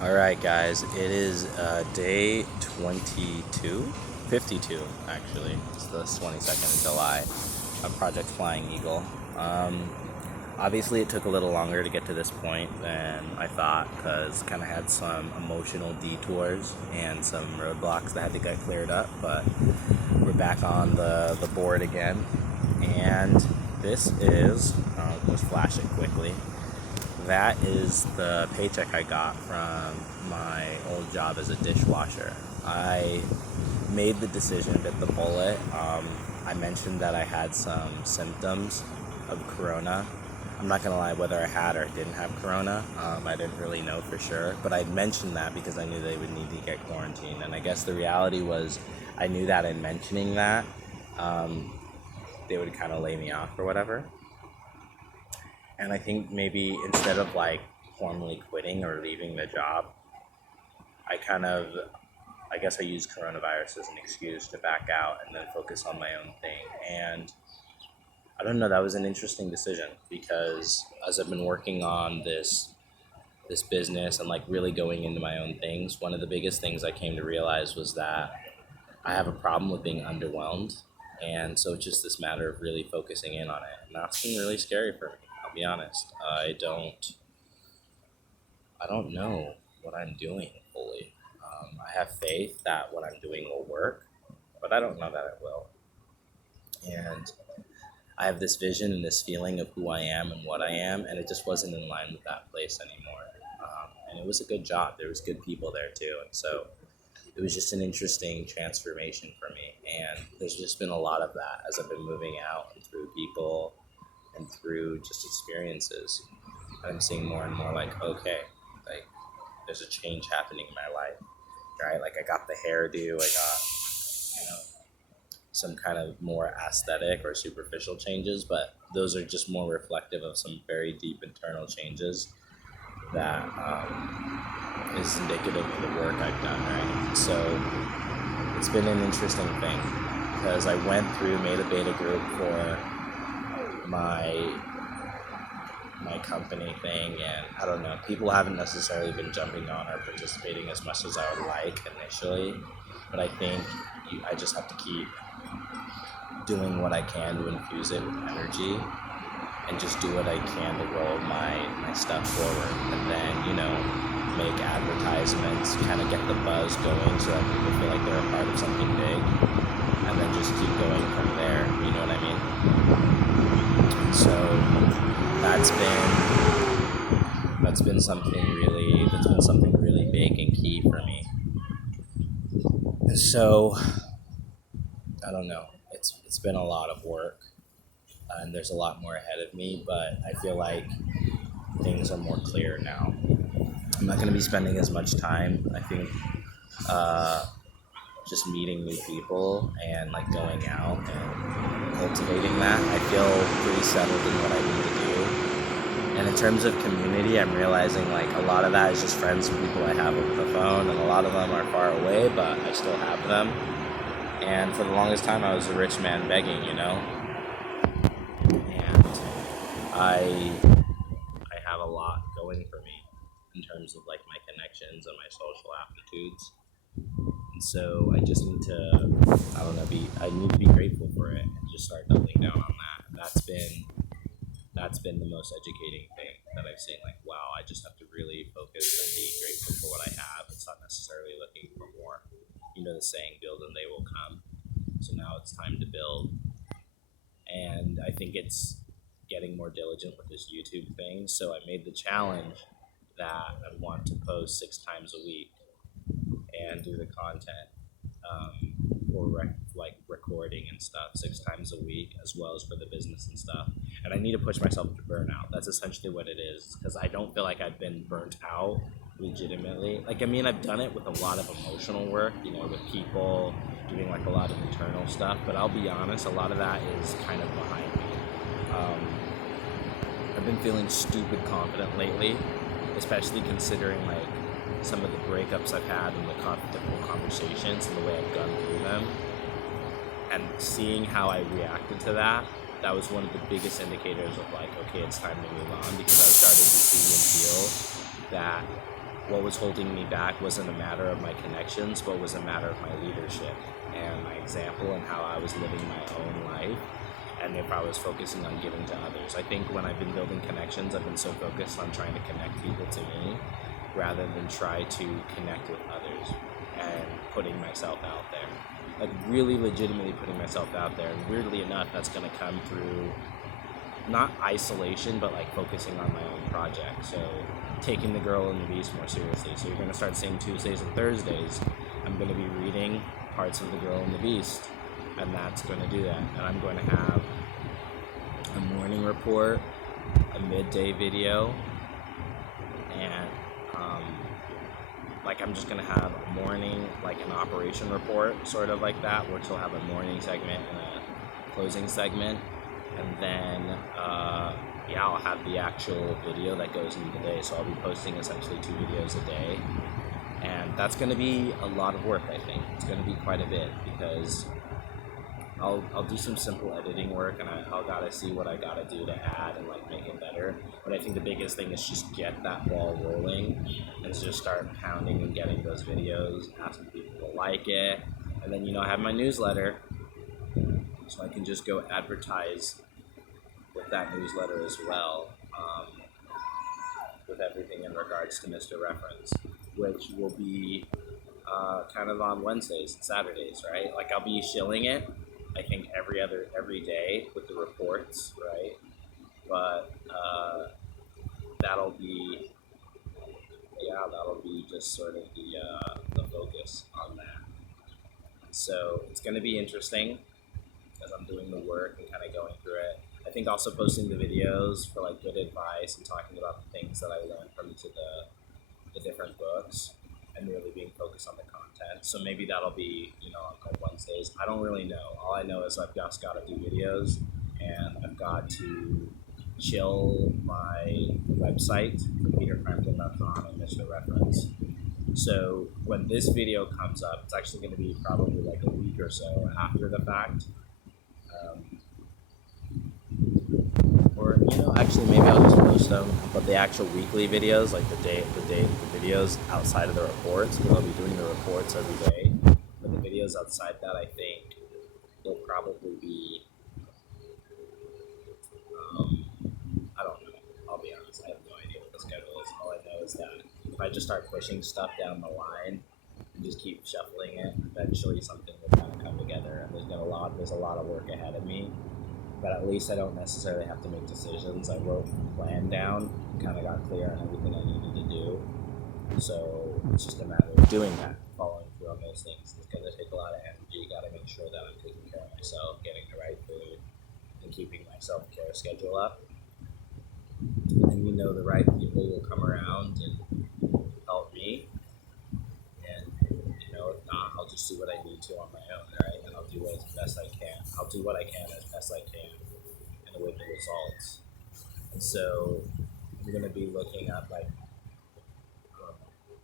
All right, guys, it is day 52, actually. It's the 22nd of July of Project Flying Eagle. Um, Obviously, it took a little longer to get to this point than I thought because kind of had some emotional detours and some roadblocks that had to get cleared up, but we're back on the board again. And this is, let's flash it quickly. That is the paycheck I got from my old job as a dishwasher. I made the decision, bit the bullet. I mentioned that I had some symptoms of corona. I'm not gonna lie, whether I had or didn't have corona, I didn't really know for sure. But I mentioned that because I knew they would need to get quarantined. And I guess the reality was, I knew that in mentioning that, they would kind of lay me off or whatever. And I think maybe instead of like formally quitting or leaving the job, I guess I used coronavirus as an excuse to back out and then focus on my own thing. And I don't know, that was an interesting decision because as I've been working on this business and like really going into my own things, one of the biggest things I came to realize was that I have a problem with being underwhelmed. And so it's just this matter of really focusing in on it. And that's been really scary for me, I'll be honest. I don't know what I'm doing fully. I have faith that what I'm doing will work, but I don't know that it will. And I have this vision and this feeling of who I am and what I am, and it just wasn't in line with that place anymore. And it was a good job. There was good people there too, and so it was just an interesting transformation for me. And there's just been a lot of that as I've been moving out and through people and through just experiences. I'm seeing more and more like, okay, like there's a change happening in my life, right? Like I got the hairdo, I got, some kind of more aesthetic or superficial changes, but those are just more reflective of some very deep internal changes that is indicative of the work I've done, right? So it's been an interesting thing because I made a beta group for my company thing, and I don't know, people haven't necessarily been jumping on or participating as much as I would like initially, but I think I just have to keep doing what I can to infuse it with energy and just do what I can to roll my stuff forward, and then make advertisements, kind of get the buzz going so that people feel like they're a part of something big, and then just keep going from there, you know what I mean? So that's been something really big and key for me. So I don't know, it's been a lot of work, and there's a lot more ahead of me, but I feel like things are more clear now. I'm not going to be spending as much time, I think, just meeting new people and like going out and cultivating that. I feel pretty settled in what I need to do. And in terms of community, I'm realizing like a lot of that is just friends and people I have over the phone, and a lot of them are far away, but I still have them. And for the longest time, I was a rich man begging, and I have a lot going for me in terms of like my connections and my social aptitudes. And so I just need to, I don't know, I need to be grateful for it and just start doubling down on that. And that's been the most educating thing that I've seen. Like, wow, I just have to really focus and be grateful for what I have. It's not necessarily looking for more. The saying, build and they will come. So now it's time to build. And I think it's getting more diligent with this YouTube thing. So I made the challenge that I want to post 6 times a week and do the content, like recording and stuff 6 times a week, as well as for the business and stuff. And I need to push myself to burnout. That's essentially what it is, because I don't feel like I've been burnt out legitimately. Like, I mean, I've done it with a lot of emotional work, with people, doing like a lot of internal stuff, but I'll be honest, a lot of that is kind of behind me. I've been feeling stupid confident lately, especially considering like some of the breakups I've had and the difficult conversations and the way I've gone through them, and seeing how I reacted to that. That was one of the biggest indicators of like, okay, it's time to move on, because I was starting to see and feel that what was holding me back wasn't a matter of my connections, but was a matter of my leadership and my example and how I was living my own life, and if I was focusing on giving to others. I think when I've been building connections, I've been so focused on trying to connect people to me rather than try to connect with others and putting myself out there. Like really legitimately putting myself out there. And weirdly enough, that's going to come through not isolation, but like focusing on my own project. So taking The Girl and the Beast more seriously. So you're going to start seeing Tuesdays and Thursdays. I'm going to be reading parts of The Girl and the Beast, and that's going to do that. And I'm going to have a morning report, a midday video, and like I'm just going to have a morning, like an operation report, sort of like that, which will have a morning segment and a closing segment. And then, I'll have the actual video that goes into the day. So I'll be posting essentially 2 videos a day. And that's going to be a lot of work, I think. It's going to be quite a bit because I'll do some simple editing work, and I'll gotta see what I gotta do to add and like make it better. But I think the biggest thing is just get that ball rolling and just start pounding and getting those videos, asking people to like it. And then, I have my newsletter, so I can just go advertise with that newsletter as well, with everything in regards to Mr. Reference, which will be kind of on Wednesdays and Saturdays, right? Like I'll be shilling it, I think every day with the reports, right? But that'll be just sort of the focus on that. So it's going to be interesting as I'm doing the work and kind of going through it. I think also posting the videos for like good advice and talking about the things that I learned from the different books and really being focused on the content. So maybe that'll be, on Wednesdays. I don't really know. All I know is I've just got to do videos and I've got to chill my website, petercrampton.com, and Mr. Reference. So when this video comes up, it's actually going to be probably like a week or so after the fact. Or actually maybe I'll just post them, but the actual weekly videos, like the videos outside of the reports, because I'll be doing the reports every day. But the videos outside that, I think, will probably be, I don't know. I'll be honest, I have no idea what the schedule is. All I know is that if I just start pushing stuff down the line and just keep shuffling it, eventually something will kind of come together. And there's a lot of work ahead of me. But at least I don't necessarily have to make decisions. I wrote the plan down, kind of got clear on everything I needed to do. So it's just a matter of doing that, following through on those things. It's going to take a lot of energy. Got to make sure that I'm taking care of myself, getting the right food, and keeping my self-care schedule up. And the right people will come around and help me. And if not, I'll just do what I need to on my own, right? And I'll do it as best I can. I'll do what I can as best I can and with the results. And so I'm going to be looking at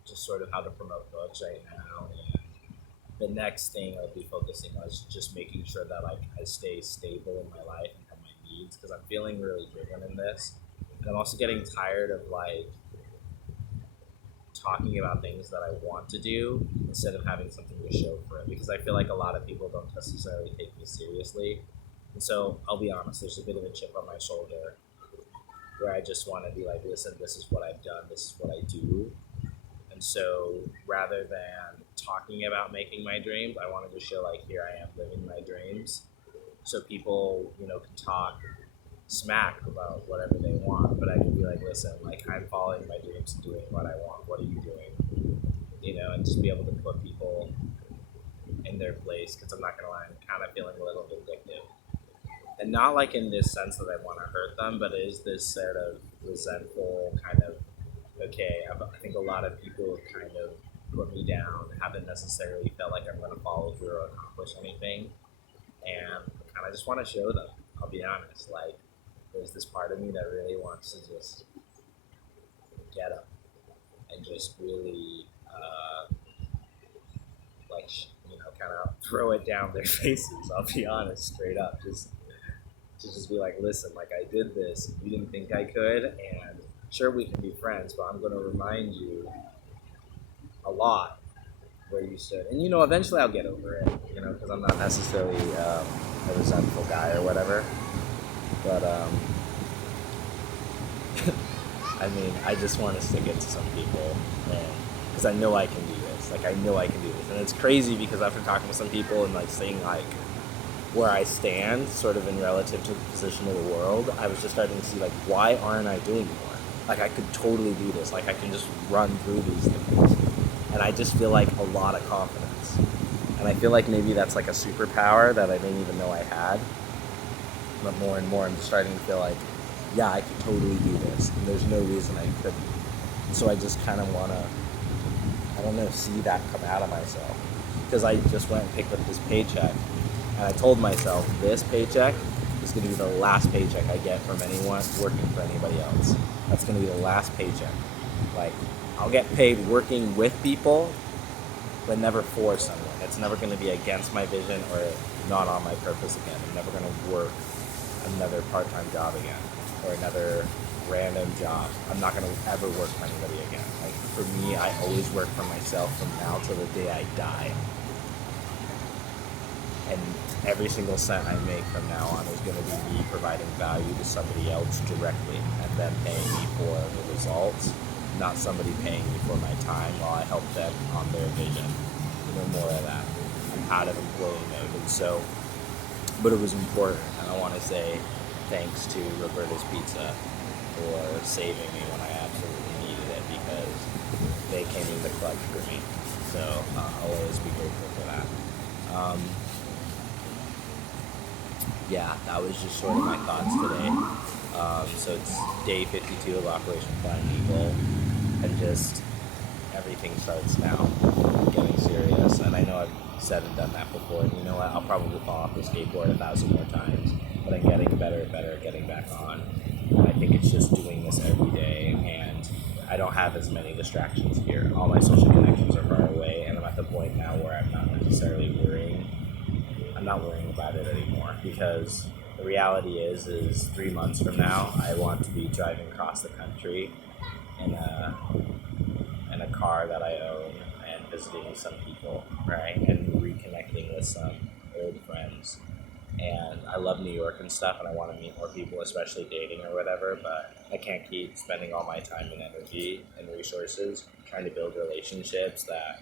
just sort of how to promote books right now. And the next thing I'll be focusing on is just making sure that I stay stable in my life and have my needs, because I'm feeling really driven in this. And I'm also getting tired of talking about things that I want to do instead of having something to show for it, because I feel like a lot of people don't necessarily take me seriously. And so I'll be honest, there's a bit of a chip on my shoulder where I just want to be like, listen, this is what I've done, this is what I do. And so rather than talking about making my dreams, I wanted to show here I am living my dreams, so people can talk smack about whatever they want, but I can be like, listen, I'm following my dreams and doing what I want. What are you doing? And just be able to put people in their place, because I'm not gonna lie, I'm kind of feeling a little vindictive, and not in this sense that I want to hurt them, but it is this sort of resentful kind of, okay, I think a lot of people have kind of put me down, haven't necessarily felt like I'm going to follow through or accomplish anything, and I kind of just want to show them. I'll be honest, there's this part of me that really wants to just get them and just really, kind of throw it down their faces. I'll be honest, straight up, just be like, listen, I did this, you didn't think I could, and sure we can be friends, but I'm going to remind you lot where you stood. And eventually I'll get over it, because I'm not necessarily a resentful guy or whatever. But I mean, I just want to stick it to some people, because I know I can do this. Like, I know I can do this, and it's crazy because after talking to some people and like seeing like where I stand, sort of in relative to the position of the world, I was just starting to see like, why aren't I doing more? Like, I could totally do this. Like, I can just run through these things, and I just feel like a lot of confidence. And I feel like maybe that's like a superpower that I didn't even know I had. But more and more, I'm just starting to feel like, yeah, I could totally do this, and there's no reason I couldn't. So I just kind of want to, I don't know, see that come out of myself. Because I just went and picked up this paycheck, and I told myself, this paycheck is going to be the last paycheck I get from anyone working for anybody else. That's going to be the last paycheck. Like, I'll get paid working with people, but never for someone. It's never going to be against my vision or not on my purpose again. I'm never going to work another part-time job again or another random job. I'm not going to ever work for anybody again. Like, for me, I always work for myself from now till the day I die. And every single cent I make from now on is going to be me providing value to somebody else directly and then paying me for the results, not somebody paying me for my time while I help them on their vision. More of that. I'm out of employee mode, and so, but it was important, and I want to say thanks to Roberta's Pizza for saving me when I absolutely needed it, because they came in the clutch for me. So I'll always be grateful for that. Yeah, that was just sort of my thoughts today. So it's day 52 of Operation Flying Eagle, and just everything starts now getting serious. And I know I've said and done that before, and you know what, I'll probably fall off the skateboard 1,000 more times, but I'm getting better and better at getting back on. And I think it's just doing this every day, and I don't have as many distractions here. All my social connections are far away, and I'm at the point now where I'm not necessarily worrying. I'm not worrying about it anymore, because the reality is 3 months from now, I want to be driving across the country in a car that I own and visiting some people, right? And reconnecting with some old friends. And I love New York and stuff, and I want to meet more people, especially dating or whatever, but I can't keep spending all my time and energy and resources trying to build relationships that,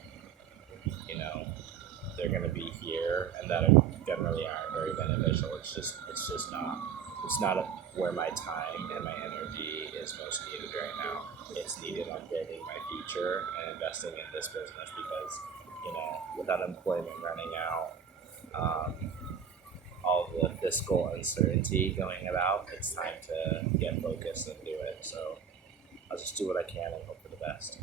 they're going to be here and that generally aren't very beneficial. It's just not. It's not where my time and my energy is most needed right now. It's needed on building my future and investing in this business, because, with unemployment running out, all of the fiscal uncertainty going about, it's time to get focused and do it. So I'll just do what I can and hope for the best.